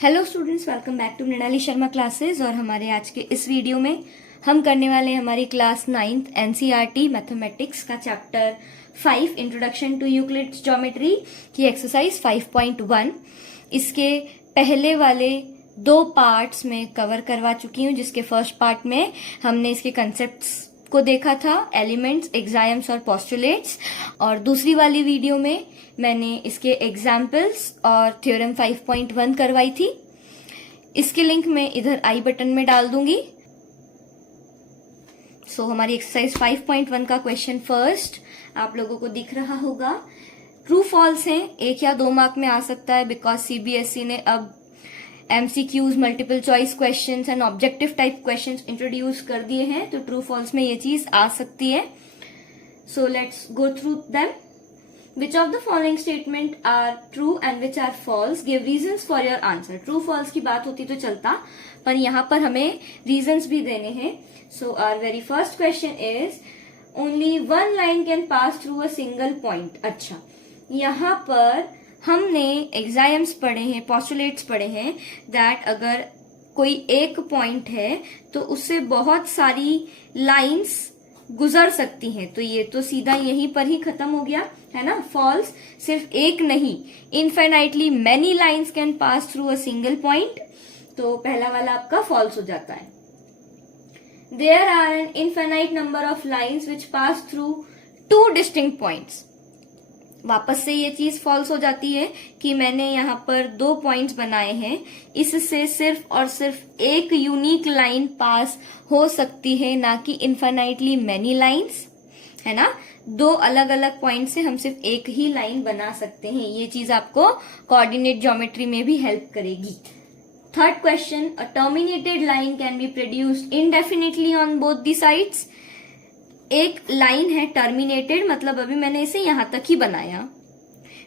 Hello students, welcome back to Mrinali Sharma classes. और हमारे आज के इस वीडियो में हम करने वाले हैं हमारी क्लास 9th एनसीईआरटी मैथमेटिक्स का chapter 5 introduction to Euclid's geometry की एक्सरसाइज 5.1। इसके पहले वाले 2 पार्ट्स में कवर करवा चुकी हूँ, जिसके फर्स्ट पार्ट में हमने इसके कंसेप्ट्स को देखा था, एलिमेंट्स, एक्साइम्स और पोस्टुलेट्स। और दूसरी वाली वीडियो में मैंने इसके एग्जाम्पल्स और थ्योरम 5.1 करवाई थी। इसके लिंक मैं इधर आई बटन में डाल दूंगी। हमारी एक्सरसाइज 5.1 का क्वेश्चन फर्स्ट आप लोगों को दिख रहा होगा। ट्रू फॉल्स है, 1 या 2 मार्क में आ सकता है, बिकॉज सीबीएसई ने अब MCQs, multiple choice questions and objective type questions introduce कर दिए हैं, तो ट्रू फॉल्स में ये चीज आ सकती है। So let's go through them. Which of the following statement are true and which are false? Give reasons for your answer. True false की बात होती तो चलता, पर यहाँ पर हमें reasons भी देने हैं। So our very first question is only one line can pass through a single point. अच्छा, यहाँ पर हमने एक्साइम्स पढ़े हैं, पोस्टुलेट्स पढ़े हैं, दैट अगर कोई एक पॉइंट है तो उससे बहुत सारी लाइन्स गुजर सकती हैं। तो ये तो सीधा यहीं पर ही खत्म हो गया, है ना। फॉल्स सिर्फ एक नहीं, infinitely many lines can pass through a single point. तो पहला वाला आपका फॉल्स हो जाता है। There are an infinite number of lines which pass through 2 distinct points. वापस से ये चीज फॉल्स हो जाती है कि मैंने यहाँ पर 2 पॉइंट्स बनाए हैं, इससे सिर्फ और सिर्फ एक यूनिक लाइन पास हो सकती है, ना कि इनफाइनाइटली मेनी लाइन्स, है ना। 2 अलग अलग पॉइंट से हम सिर्फ एक ही लाइन बना सकते हैं। ये चीज आपको कोऑर्डिनेट ज्योमेट्री में भी हेल्प करेगी। Third question, a terminated line can be produced indefinitely on both the sides. एक लाइन है टर्मिनेटेड, मतलब अभी मैंने इसे यहां तक ही बनाया,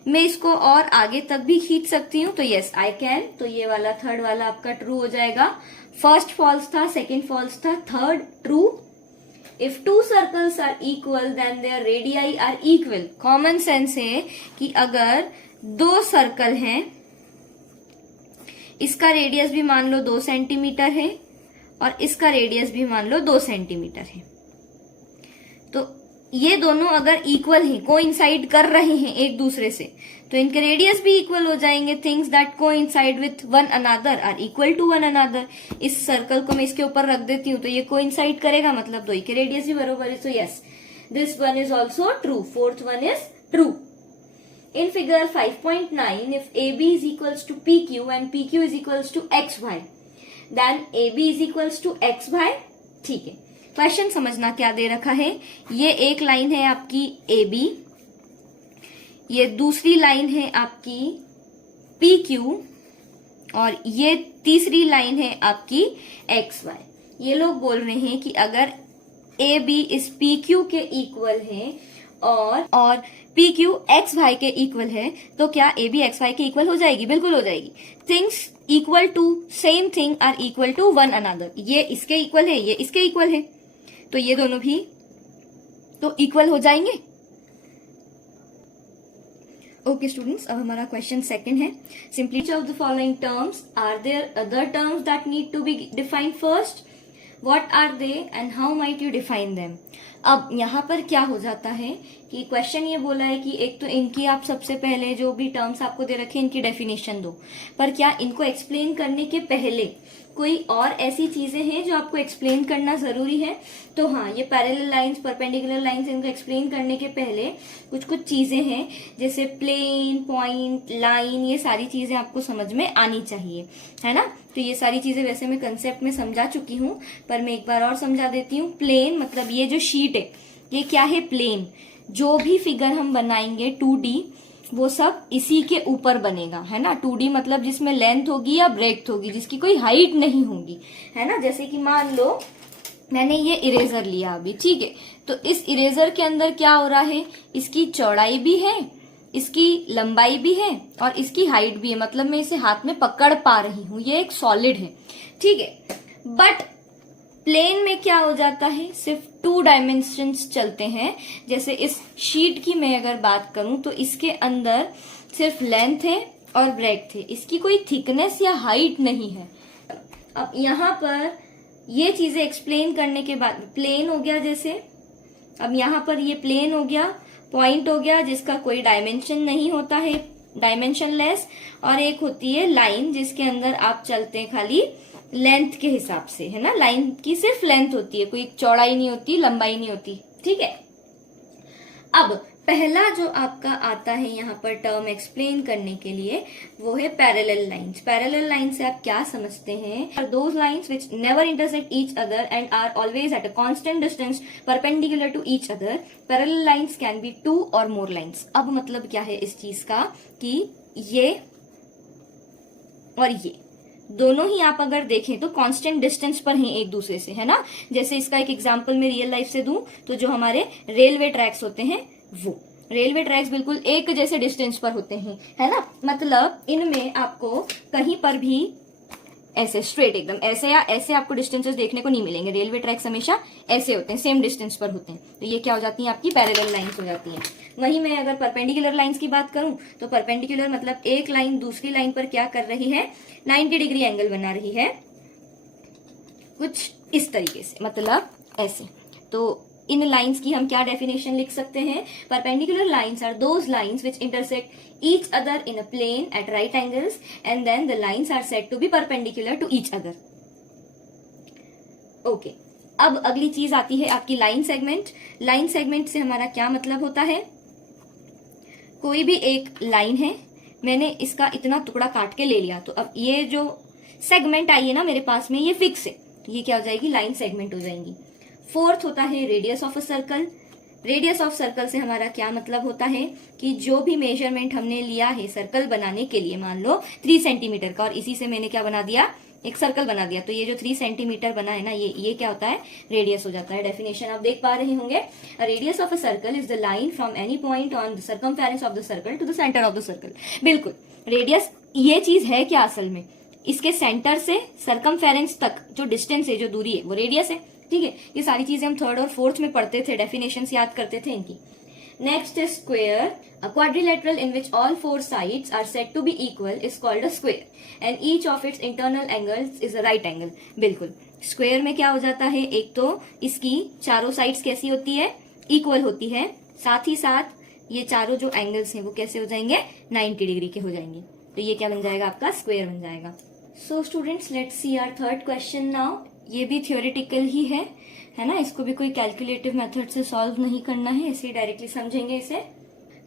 मैं इसको और आगे तक भी खींच सकती हूँ, तो यस आई कैन। तो ये वाला थर्ड वाला आपका ट्रू हो जाएगा। फर्स्ट फॉल्स था, सेकेंड फॉल्स था, third true. If 2 circles are equal then their radii are equal. Common sense है कि अगर 2 सर्कल हैं, इसका रेडियस भी मान लो 2 सेंटीमीटर है और इसका रेडियस भी मान लो 2 सेंटीमीटर है, तो ये दोनों अगर इक्वल हैं, कोइंसाइड कर रहे हैं एक दूसरे से, तो इनके रेडियस भी इक्वल हो जाएंगे। Things that coincide with one another are equal to one another. इस सर्कल को मैं इसके ऊपर रख देती हूँ तो ये कोइंसाइड करेगा, मतलब 2 के रेडियस भी बराबर है। So yes, this one is also true. Fourth one is true. In figure 5.9, if AB is equals to PQ and PQ is equals to XY, then AB is equals to XY। ठीक है, question समझना क्या दे रखा है। ये एक line है आपकी AB, ये दूसरी लाइन है आपकी PQ और ये तीसरी लाइन है आपकी XY। ये लोग बोल रहे हैं कि अगर AB इस PQ के इक्वल है और PQ XY के इक्वल है, तो क्या AB XY के इक्वल हो जाएगी? बिल्कुल हो जाएगी। Things equal to same thing are equal to one another. ये इसके इक्वल है, ये इसके इक्वल है, तो ये दोनों भी तो इक्वल हो जाएंगे। ओके स्टूडेंट्स, अब हमारा क्वेश्चन सेकंड है। Simply of the following terms are there other terms that need to be defined first? What are they and how might you define them? अब यहाँ पर क्या हो जाता है कि क्वेश्चन ये बोला है कि एक तो इनकी आप सबसे पहले जो भी टर्म्स आपको दे रखे हैं इनकी डेफिनेशन दो, पर क्या इनको एक्सप्लेन करने के पहले कोई और ऐसी चीजें हैं जो आपको एक्सप्लेन करना जरूरी है? तो हाँ, ये पैरेलल लाइंस, परपेंडिकुलर लाइंस, इनको एक्सप्लेन करने के पहले कुछ चीजें हैं, जैसे प्लेन, पॉइंट, लाइन, ये सारी चीजें आपको समझ में आनी चाहिए, है ना। तो ये सारी चीजें वैसे मैं कंसेप्ट में समझा चुकी हूँ, पर मैं एक बार और समझा देती हूँ। प्लेन मतलब ये जो शीट है, ये क्या है? प्लेन। जो भी फिगर हम बनाएंगे 2D, वो सब इसी के ऊपर बनेगा, है ना। 2D मतलब जिसमें लेंथ होगी या ब्रेड्थ होगी, जिसकी कोई हाइट नहीं होगी, है ना। जैसे कि मान लो मैंने ये इरेजर लिया अभी, ठीक है, तो इस इरेजर के अंदर क्या हो रहा है? इसकी चौड़ाई भी है, इसकी लंबाई भी है और इसकी हाइट भी है, मतलब मैं इसे हाथ में पकड़ पा रही हूं, ये एक सॉलिड है, ठीक है। बट प्लेन में क्या हो जाता है? सिर्फ 2 डायमेंशंस चलते हैं। जैसे इस शीट की मैं अगर बात करूं तो इसके अंदर सिर्फ लेंथ है और ब्रेड थे, इसकी कोई थिकनेस या हाइट नहीं है। अब यहाँ पर ये चीजें एक्सप्लेन करने के बाद प्लेन हो गया जैसे, अब यहाँ पर ये प्लेन हो गया, पॉइंट हो गया जिसका कोई डायमेंशन नहीं होता है, डायमेंशनलेस, और एक होती है लाइन जिसके अंदर आप चलते हैं खाली लेंथ के हिसाब से, है ना, लाइन की सिर्फ लेंथ होती है, कोई चौड़ाई नहीं होती, लंबाई नहीं होती, ठीक है। अब पहला जो आपका आता है यहाँ पर टर्म एक्सप्लेन करने के लिए वो है पैरेलल लाइंस। पैरेलल लाइन से आप क्या समझते हैं? Those lines which never intersect each other and are always at a constant distance perpendicular to each other. Parallel lines can be two और मोर लाइंस। अब मतलब क्या है इस चीज का कि ये और ये दोनों ही आप अगर देखें तो कांस्टेंट डिस्टेंस पर हैं एक दूसरे से, है ना। जैसे इसका एक एग्जांपल मैं रियल लाइफ से दूं तो जो हमारे रेलवे ट्रैक्स होते हैं, वो रेलवे ट्रैक्स बिल्कुल एक जैसे डिस्टेंस पर होते हैं, है ना। मतलब इनमें आपको कहीं पर भी ऐसे स्ट्रेट एकदम ऐसे या ऐसे आपको डिस्टेंसेस देखने को नहीं मिलेंगे। रेलवे ट्रैक्स हमेशा ऐसे होते हैं, सेम डिस्टेंस पर होते हैं। तो ये क्या हो जाती है? आपकी पैरेलल लाइंस हो जाती हैं। वहीं मैं अगर परपेंडिकुलर लाइंस की बात करूं तो परपेंडिकुलर मतलब एक लाइन दूसरी लाइन पर क्या कर रही है? 90 डिग्री एंगल बना रही है, कुछ इस तरीके से, मतलब ऐसे। तो इन लाइंस की हम क्या डेफिनेशन लिख सकते हैं? Perpendicular lines are those lines which intersect each other in a plane at right angles and then the lines are said to be perpendicular to each other. Okay, अब अगली चीज आती है आपकी लाइन सेगमेंट। लाइन सेगमेंट से हमारा क्या मतलब होता है? कोई भी एक लाइन है, मैंने इसका इतना टुकड़ा काट के ले लिया, तो अब ये जो सेगमेंट आई है ना मेरे पास में, ये फिक्स है, ये क्या हो जाएगी? लाइन सेगमेंट हो जाएंगी। फोर्थ होता है radius of a circle. Radius of circle से हमारा क्या मतलब होता है कि जो भी मेजरमेंट हमने लिया है सर्कल बनाने के लिए, मान लो 3 सेंटीमीटर का, और इसी से मैंने क्या बना दिया? एक सर्कल बना दिया, तो ये जो 3 सेंटीमीटर बना है ना, ये क्या होता है? रेडियस हो जाता है। डेफिनेशन आप देख पा रहे होंगे, radius of a circle is the line from any point on the circumference of the circle to the centre of the circle. बिल्कुल, रेडियस ये चीज है क्या असल में? इसके सेंटर से सर्कमफेरेंस तक जो डिस्टेंस है, जो दूरी है, वो रेडियस है, ठीक है। ये सारी चीजें हम थर्ड और फोर्थ में पढ़ते थे, डेफिनेशंस याद करते थे इनकी। Next is square. A quadrilateral in which all 4 sides are said to be equal is called a square and each of its internal angles is a right angle. बिल्कुल, square में क्या हो जाता है? एक तो इसकी चारों साइड्स कैसी होती है? इक्वल होती है, साथ ही साथ ये चारों जो एंगल्स हैं वो कैसे हो जाएंगे? 90 डिग्री के हो जाएंगे। तो ये क्या बन जाएगा? आपका स्क्वेयर बन जाएगा। So students, let's see our third question now. ये भी थियोरेटिकल ही है ना, इसको भी कोई कैलकुलेटिव मेथड से सॉल्व नहीं करना है, इसे डायरेक्टली समझेंगे इसे।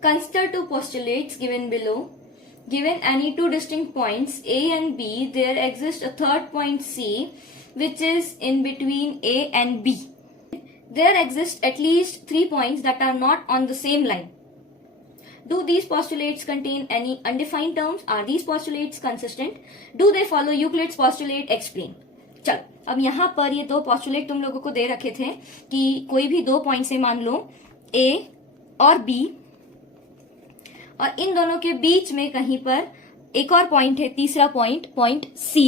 Consider 2 postulates given below. Given any 2 distinct points A and B, there exists a third point C which is in between A and B. There exist at least 3 points that are not on the same line. Do these postulates contain any undefined terms? Are these postulates consistent? Do they follow Euclid's postulate? Explain. चलो, अब यहाँ पर ये 2 postulate तुम लोगों को दे रखे थे कि कोई भी 2 पॉइंट से मान लो A और B, और इन दोनों के बीच में कहीं पर एक और पॉइंट है, तीसरा पॉइंट C,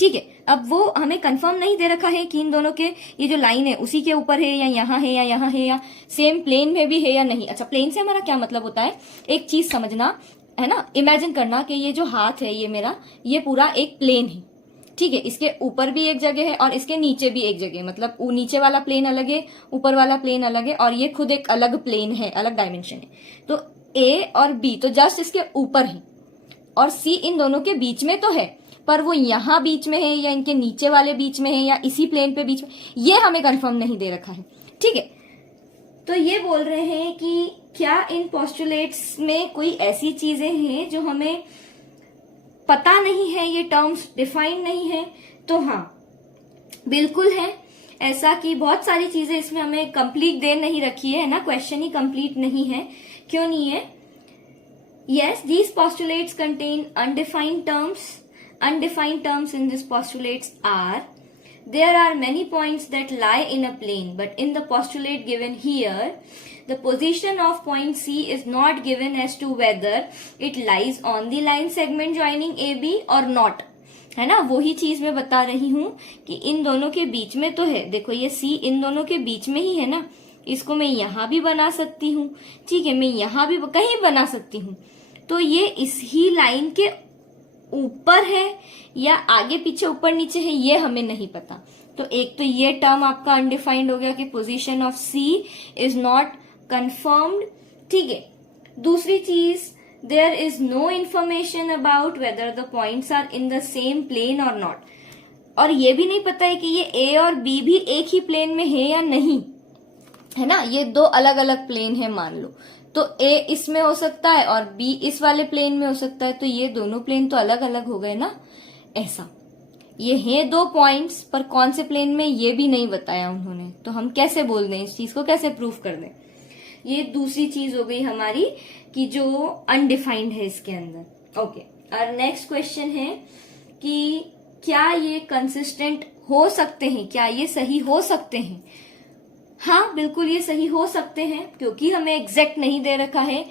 ठीक है। अब वो हमें कंफर्म नहीं दे रखा है कि इन दोनों के ये जो लाइन है उसी के ऊपर है या यहाँ है या यहाँ है या सेम प्लेन में भी है या नहीं। अच्छा, प्लेन से हमारा क्या मतलब होता है? एक चीज समझना, है ना, इमेजिन करना कि ये जो हाथ है ये मेरा, ये पूरा एक प्लेन है, ठीक है। इसके ऊपर भी एक जगह है और इसके नीचे भी एक जगह है, मतलब नीचे वाला प्लेन अलग है, ऊपर वाला प्लेन अलग है, और ये खुद एक अलग प्लेन है, अलग डायमेंशन है। तो A और B तो जस्ट इसके ऊपर है और C इन दोनों के बीच में तो है, पर वो यहाँ बीच में है या इनके नीचे वाले बीच में है या इसी प्लेन पे बीच में, ये हमें कंफर्म नहीं दे रखा है, ठीक है। तो ये बोल रहे हैं कि क्या इन पोस्टुलेट्स में कोई ऐसी चीजें हैं जो हमें पता नहीं है, ये टर्म्स डिफाइन नहीं है? तो हाँ, बिल्कुल है ऐसा कि बहुत सारी चीजें इसमें हमें कंप्लीट दे नहीं रखी है ना, क्वेश्चन ही कंप्लीट नहीं है। क्यों नहीं है? Yes, these postulates contain undefined terms. Undefined terms in these postulates are: there are many points that lie in a plane, but in the postulate given here, the position of point C is not given as to whether it lies on the line segment joining AB or not. है ना, वही चीज मैं बता रही हूँ कि इन दोनों के बीच में तो है। देखो ये C इन दोनों के बीच में ही है ना, इसको मैं यहाँ भी बना सकती हूँ, ठीक है, मैं यहाँ भी कहीं बना सकती हूँ, तो ये इस ही लाइन के ऊपर है या आगे पीछे ऊपर नीचे है, ये हमें नहीं पता। तो एक तो ये टर्म आपका अनडिफाइंड हो गया कि position of C is not confirmed. ठीक है, दूसरी चीज, there is no information about whether the points are in the same plane और नॉट। और ये भी नहीं पता है कि ये ए और बी भी एक ही प्लेन में है या नहीं, है ना। ये दो अलग अलग प्लेन है मान लो, तो ए इसमें हो सकता है और बी इस वाले प्लेन में हो सकता है, तो ये दोनों प्लेन तो अलग अलग हो गए ना। ऐसा ये हैं दो पॉइंट्स, पर कौन से प्लेन में ये भी नहीं बताया उन्होंने, तो हम कैसे बोल दें, इस चीज को कैसे प्रूफ कर दें। ये दूसरी चीज हो गई हमारी कि जो अनडिफाइंड है इसके अंदर। ओके, और नेक्स्ट क्वेश्चन है कि क्या ये कंसिस्टेंट हो सकते हैं, क्या ये सही हो सकते हैं। हाँ, बिल्कुल ये सही हो सकते हैं, क्योंकि हमें एग्जैक्ट नहीं दे रखा है।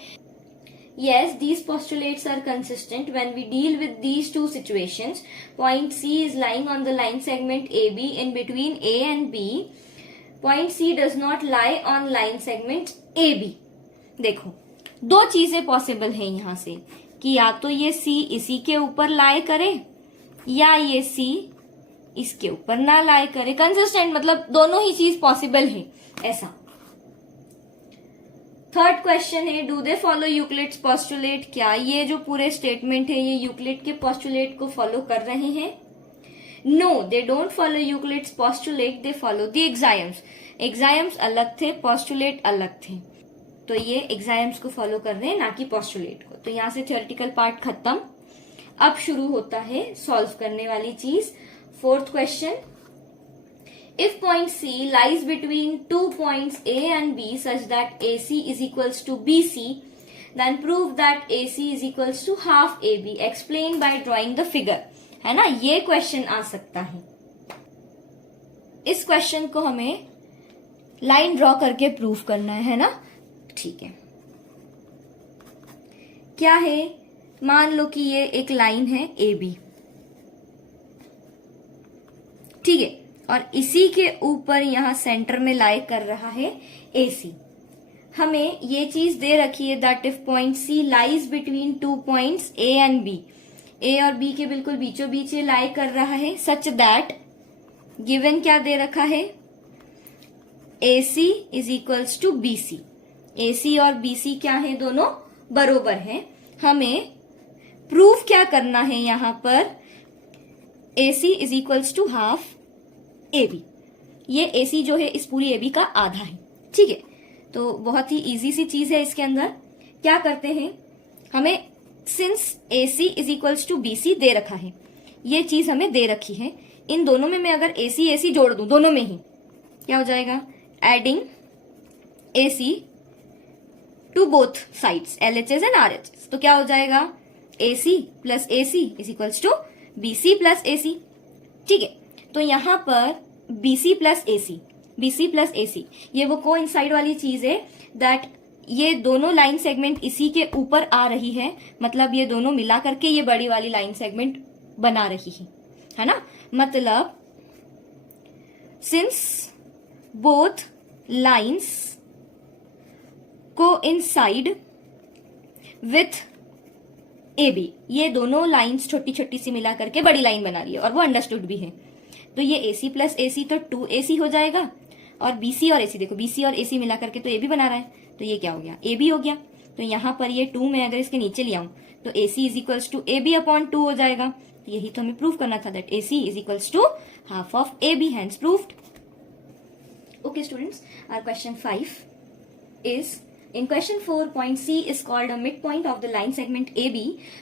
Yes, these postulates are consistent when we deal with these two situations. Point C is lying on the line segment AB in between A and B. Point C does not lie on line segment AB. देखो, दो चीजें possible है यहाँ से कि या तो ये C इसी के ऊपर लाई करे या ये C इसके ऊपर ना लाई करे। कंसिस्टेंट मतलब दोनों ही चीज पॉसिबल है, ऐसा। थर्ड क्वेश्चन है, do they follow Euclid's postulate. क्या ये जो पूरे स्टेटमेंट है ये यूक्लिड के पोस्टुलेट को फॉलो कर रहे हैं। No, they don't follow Euclid's postulate, they follow the axioms. Axioms अलग थे, पोस्टुलेट अलग थे, तो ये एग्जाइम्स को फॉलो कर रहे हैं, ना कि पोस्टुलेट को। तो यहां से थियोरेटिकल पार्ट खत्म। अब शुरू होता है सॉल्व करने वाली चीज। Fourth question, if point C lies between 2 points A and B such that AC is equals to BC, then prove that AC is equals to half AB. Explain by drawing the figure. है ना, ये question आ सकता है। इस question को हमें line draw करके proof करना है ना। ठीक है, क्या है, मान लो कि ये एक लाइन है AB, ठीक है, और इसी के ऊपर यहां सेंटर में लाई कर रहा है AC। हमें ये चीज दे रखी है that if point C lies between 2 points A and B, A और B के बिल्कुल बीचों बीच ये लाई कर रहा है, सच दैट गिवन क्या दे रखा है, AC is equals to BC। AC और BC क्या है, दोनों बरोबर हैं। हमें प्रूफ क्या करना है यहां पर, AC is equals to half AB। ये AC जो है इस पूरी AB का आधा है। ठीक है, तो बहुत ही इजी सी चीज है। इसके अंदर क्या करते हैं, हमें since AC is equals to BC दे रखा है, ये चीज हमें दे रखी है, इन दोनों में मैं अगर AC जोड़ दूं, दोनों में ही क्या हो जाएगा, adding AC to both sides LHS and RHS, तो क्या हो जाएगा, AC plus AC is equals to BC plus AC। ठीक है, तो यहां पर BC प्लस AC, ये वो को इनसाइड वाली चीज है दैट ये दोनों लाइन सेगमेंट इसी के ऊपर आ रही है, मतलब ये दोनों मिला करके ये बड़ी वाली लाइन सेगमेंट बना रही है ना। मतलब सिंस बोथ लाइन्स को इनसाइड विथ AB, ये दोनों लाइन्स छोटी छोटी सी मिला करके बड़ी लाइन बना रही है और वो अंडरस्टूड भी है। तो ये AC प्लस AC तो 2AC हो जाएगा, और BC और AC, देखो BC और AC मिला करके तो AB बना रहा है, तो ये क्या हो गया, AB हो गया। तो यहाँ पर ये 2 में अगर इसके नीचे ले आऊं तो AC is equals to AB upon 2 हो जाएगा। तो यही तो हमें प्रूव करना था that AC is equals to half of AB, hence proved. Okay students, our question 5 is in question 4, point C is called a midpoint of the line segment AB.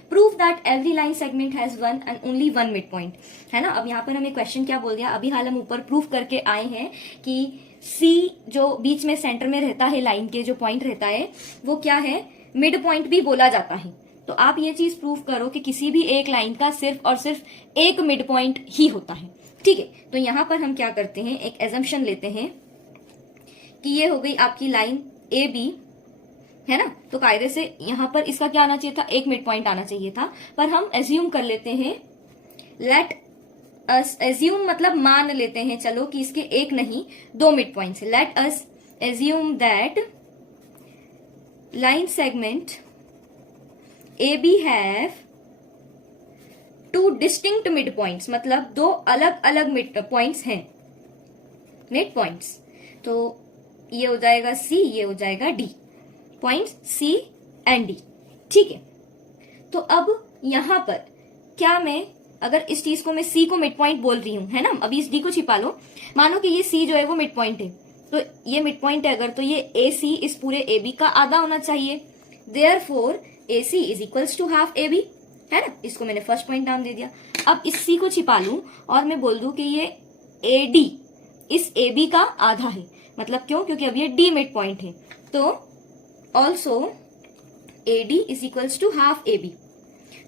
Prove that every line segment has one and only one midpoint. है ना। अब यहाँ पर हमें question क्या बोल दिया, अभी हाल हम ऊपर प्रूफ करके आए हैं कि C जो बीच में सेंटर में रहता है लाइन के, जो पॉइंट रहता है वो क्या है, मिड पॉइंट भी बोला जाता है। तो आप ये चीज प्रूफ करो कि किसी भी एक लाइन का सिर्फ और सिर्फ एक मिड पॉइंट ही होता है। ठीक है, तो यहाँ पर हम क्या करते हैं, एक एजम्पशन लेते हैं कि ये हो गई आपकी लाइन AB, है ना। तो कायदे से यहां पर इसका क्या आना चाहिए था, एक मिड पॉइंट आना चाहिए था, पर हम एज्यूम कर लेते हैं, लेट अस एज्यूम मतलब मान लेते हैं, चलो कि इसके एक नहीं 2 मिड पॉइंट है। Let us assume that line segment A B have two distinct mid points, मतलब दो अलग अलग मिड पॉइंट्स हैं, मिड पॉइंट्स। तो ये हो जाएगा सी, ये हो जाएगा D, points C and D. ठीक है, तो अब यहां पर क्या मैं, अगर इस चीज को मैं सी को मिड पॉइंट बोल रही हूं, है ना, अभी इस डी को छिपा लो, मानो कि ये सी जो है वो मिड पॉइंट है, तो ये मिड पॉइंट है अगर, तो ये ए सी इस पूरे ए बी का आधा होना चाहिए। Therefore A C is equals to half A B, है ना, इसको मैंने फर्स्ट पॉइंट नाम दे दिया। अब इस सी को छिपा लूं और मैं बोल दूं कि ये ए डी इस ए बी का आधा है, मतलब क्यों, क्योंकि अब ये डी मिड पॉइंट है, तो also A D is equals to half A B,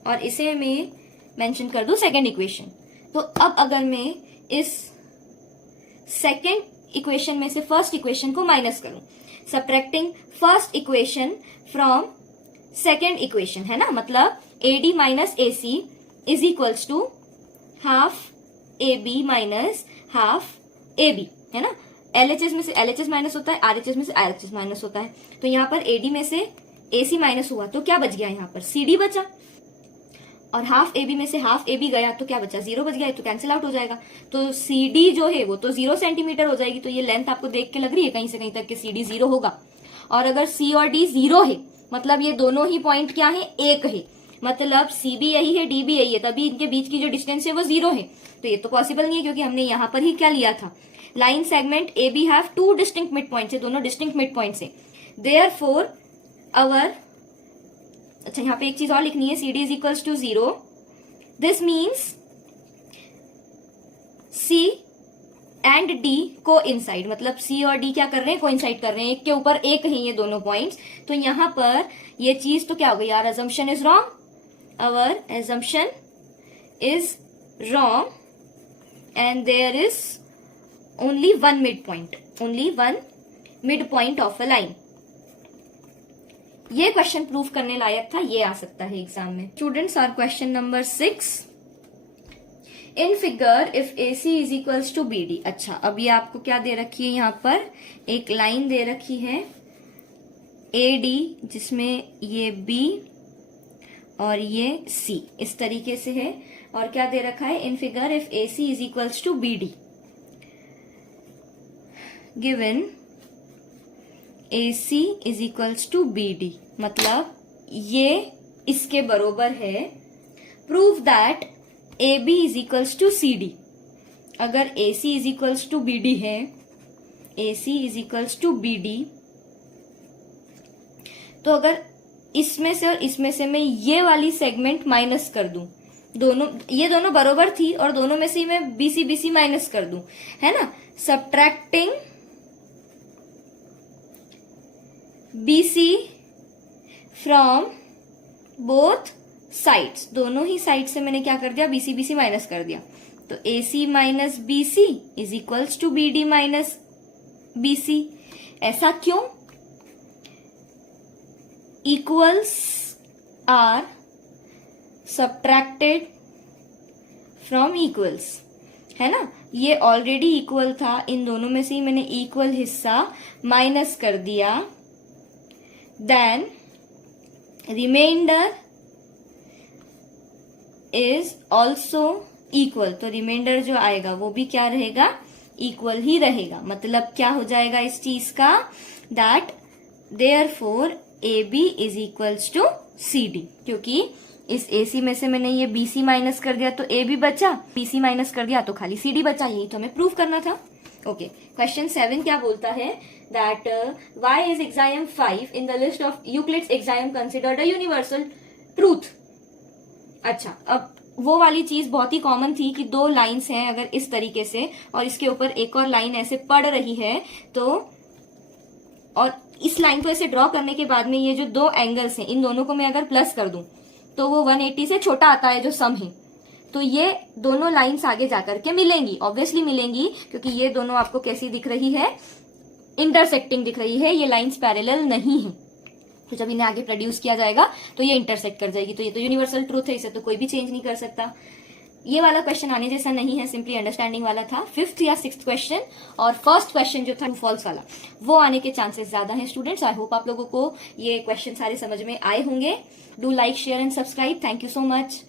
और इसे मैं मेंशन कर दूं सेकेंड इक्वेशन। तो अब अगर मैं इस सेकेंड इक्वेशन में से फर्स्ट इक्वेशन को माइनस करूं, subtracting first equation from second equation, है ना, मतलब A D minus A C is equals to half A B minus half A B, है ना, एलएचएस में से एलएचएस माइनस होता है, आरएचएस में से आरएचएस माइनस होता है। तो यहाँ पर एडी में से एसी माइनस हुआ तो क्या बच गया, यहाँ पर सीडी बचा, और हाफ ए बी में से हाफ ए बी गया तो क्या बचा, 0 बच गया, तो कैंसिल आउट हो जाएगा। तो सीडी जो है वो तो 0 सेंटीमीटर हो जाएगी। तो ये लेंथ आपको देख के लग रही है कहीं से कहीं तक कि सीडी 0 होगा, और अगर सी और डी 0 है मतलब ये दोनों ही पॉइंट क्या है, एक है, मतलब सी भी यही है, डी भी यही है, तभी इनके बीच की जो डिस्टेंस है वो 0 है। तो ये तो पॉसिबल नहीं है, क्योंकि हमने यहाँ पर ही क्या लिया था, line segment A B have two distinct mid points है, दोनों डिस्टिंक्ट मिड पॉइंट्स है। देयरफॉर अवर, अच्छा यहाँ पे एक चीज और लिखनी है, C D is equals to 0, this means C and D को इनसाइड, मतलब सी और डी क्या कर रहे हैं, को इनसाइड कर रहे हैं, एक के ऊपर एक है ये दोनों पॉइंट्स। तो यहां पर ये चीज तो क्या हो गई यार, assumption is wrong, our assumption is wrong and there is only one midpoint, only one midpoint of a line. ये क्वेश्चन प्रूव करने लायक था, ये आ सकता है एग्जाम में। स्टूडेंट्स, और question number 6, in figure if A C is equals to B D. अच्छा, अब ये आपको क्या दे रखी है, यहाँ पर एक लाइन दे रखी है ए डी, जिसमें ये बी और ये सी इस तरीके से है, और क्या दे रखा है, in figure if A C is equals to B D, given A C is equals to B D, मतलब ये इसके बरोबर है। Prove that A B is equals to C D. अगर A C is equals to B D है, A C is equals to B D, तो अगर इसमें से और इसमें से मैं ये वाली सेगमेंट माइनस कर दूं, दोनों ये दोनों बरोबर थी और दोनों में से मैं बीसी बीसी माइनस कर दूं, है ना, subtracting BC from both sides, दोनों ही साइड से मैंने क्या कर दिया, बीसी बीसी माइनस कर दिया। तो A C minus B C is equals to B D minus B C. ऐसा क्यों, equals are subtracted from equals, है ना, ये ऑलरेडी इक्वल था, इन दोनों में से ही मैंने इक्वल हिस्सा माइनस कर दिया, then remainder is also equal, तो रिमाइंडर जो आएगा वो भी क्या रहेगा, इक्वल ही रहेगा। मतलब क्या हो जाएगा इस चीज का, that therefore A B is equals to C D, क्योंकि इस ए सी में से मैंने ये बी सी माइनस कर दिया तो ए बी बचा, बी सी माइनस कर दिया तो खाली सी डी बचा, यही तो हमें प्रूव करना था। ओके, क्वेश्चन 7 क्या बोलता है, that Y is axiom 5 in the list of Euclid's axiom considered a universal truth. अच्छा, अब वो वाली चीज बहुत ही कॉमन थी कि दो लाइंस हैं अगर इस तरीके से और इसके ऊपर एक और लाइन ऐसे पड़ रही है, तो और इस लाइन को ऐसे ड्रॉ करने के बाद में ये जो दो एंगल्स हैं इन दोनों को मैं अगर प्लस कर दूं तो वो 180 से छोटा आता है जो सम है, तो ये दोनों लाइंस आगे जाकर के मिलेंगी, ऑब्वियसली मिलेंगी, क्योंकि ये दोनों आपको कैसी दिख रही है, इंटरसेक्टिंग दिख रही है, ये लाइंस पैरेलल नहीं है। तो जब इन्हें आगे प्रोड्यूस किया जाएगा तो ये इंटरसेक्ट कर जाएगी, तो ये तो यूनिवर्सल ट्रूथ है, इसे तो कोई भी चेंज नहीं कर सकता। ये वाला क्वेश्चन आने जैसा नहीं है, सिंपली अंडरस्टैंडिंग वाला था, 5th या 6th क्वेश्चन, और फर्स्ट क्वेश्चन जो था ट्रू फॉल्स वाला वो आने के चांसेस ज्यादा हैं स्टूडेंट्स। आई होप आप लोगों को ये क्वेश्चन सारे समझ में आए होंगे। Do like, share and subscribe. Thank you so much.